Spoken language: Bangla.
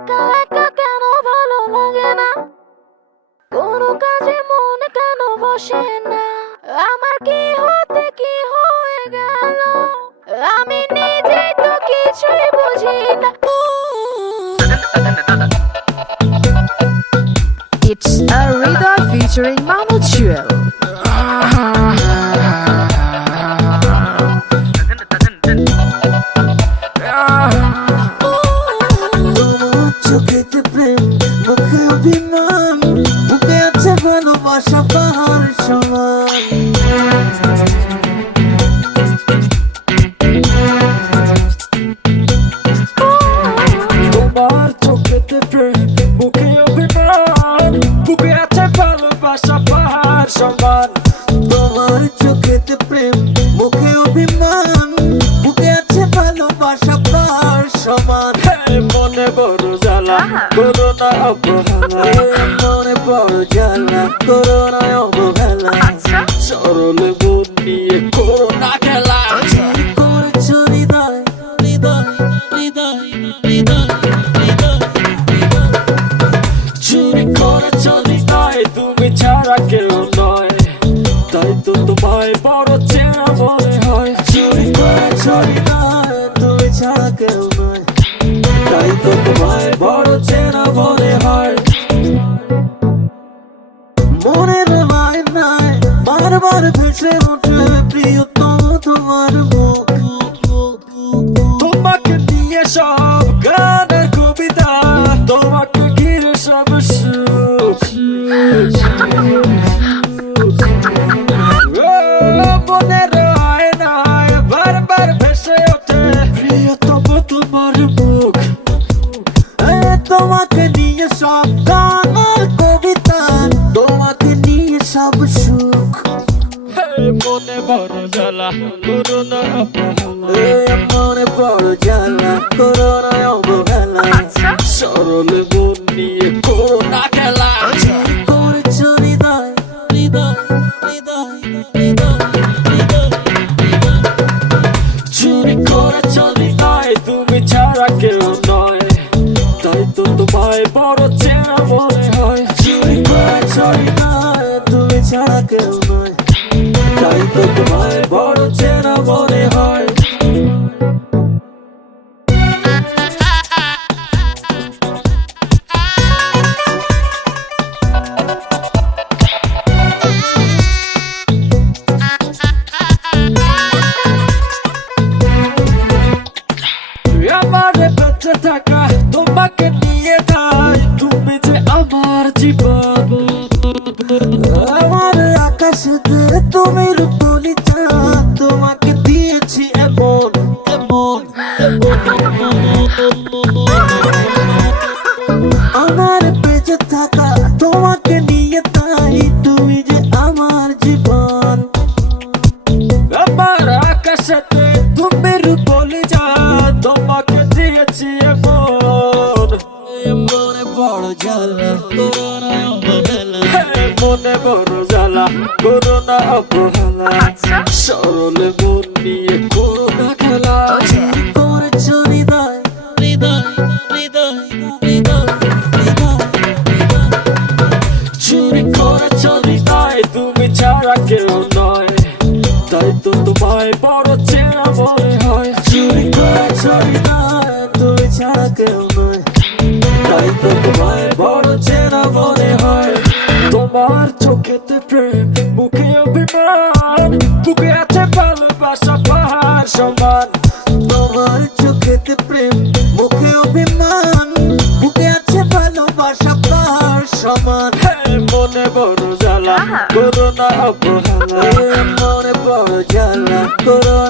একা একা কেন ভালো লাগে না, কোনো কাজে মন কেন বসে না, আমার কি হতে কি হয়ে গেল, আমি নিজেই তো কিছুই বুঝি না। It's Arida featuring Mahmoud Shuel. চোখেতে প্রেম, মুখে অভিমান, বুকে আছে ভালোবাসা পাহাড় সমান। তোমার চোখেতে প্রেম, মুখে অভিমান, বুকে আছে ভালোবাসা পাহাড় সমান। তোমার চোখেতে প্রেম, মুখে অভিমান, বুকে আছে ভালোবাসা পাহাড় সমান। মনে বড় জ্বালা, করোনা অবহেলা, মনে বড় জ্বালা, করোনা অবহেলা, সরল মন নিয়ে করোনা খেলা। চুরি করেছ হৃদয়, হৃদয়, হৃদয়, হৃদয়, হৃদয়, হৃদয়। চুরি করেছ হৃদয়, তুমি ছাড়া কেউ নয়, তাই তো তোমায় বড় চেনা মনে হয়। চুরি করেছ হৃদয়, তুমি ছাড়া কেউ নয়, তাই তো তোমায় বড় চেনা মনে হয়। মনের মায়নায় বারবার ভেসে ওঠে প্রিয়তম তোমার মুখ। তোমাকে নিয়ে সব গানের কবিতা, তোমাকে ঘিরে সব সুখ। মনের আয়নায় বারবার ভেসে ওঠে প্রিয়তম তোমার মুখ। তোমাকে নিয়ে সব গানের কবিতা, তোমাকে নিয়ে সব সুখ। মনে বড় জ্বালা, করোনা অবহেলা, মনে বড় জ্বালা, করোনা অবহেলা, সরল মন নিয়ে করোনা খেলা। চুরি করেছ হৃদয়, হৃদয়, হৃদয়, হৃদয়, হৃদয়, হৃদয়। চুরি করেছ হৃদয়, তুমি ছাড়া কেউ নয়, তাই তো তোমায় বড় চেনা মনে হয়। চুরি করেছ হৃদয়, তুমি ছাড়া কেউ নয়, তাই তো তোমায় বড় চেনা মনে হয়। আমার বেঁচে থাকা তোমাকে নিয়ে তাই, তুমি যে আমার জীবন। আমার আকাশেতে তুমি রূপলি চাঁদ, তোমাকে দিয়েছি এমন এমন আমার বেঁচে থাকা তোমাকে নিয়ে তাই, তুমি যে আমার জীবন। আমার আকাশেতে তুমি রূপলি চাঁদ, তোমাকে দিয়েছি এমন। মনে বড় জ্বালা, করোনা অবহেলা, মনে বড় জ্বালা, করোনা অবহেলা, সরল মন নিয়ে করোনা খেলা। চুরি করেছ হৃদয়, হৃদয়, হৃদয়, হৃদয়, হৃদয়, হৃদয়। চুরি করেছ হৃদয়, তুমি ছাড়া কেউ নয়, তাই তো তোমায় বড় চেনা মনে হয়। চুরি করেছ হৃদয়, তুমি ছাড়া কেউ নয়, তাই তো তোমায় বড় চেনা মনে হয়। তোমার চোখেতে প্রেম, মুখে অভিমান, বুকে আছে ভালোবাসা পাহাড় সমান। তোমার চোখেতে প্রেম, মুখে অভিমান, বুকে আছে ভালোবাসা পাহাড় সমান। মনে বড় জ্বালা, করোনা অবহেলা, মনে বড় জ্বালা, করোনা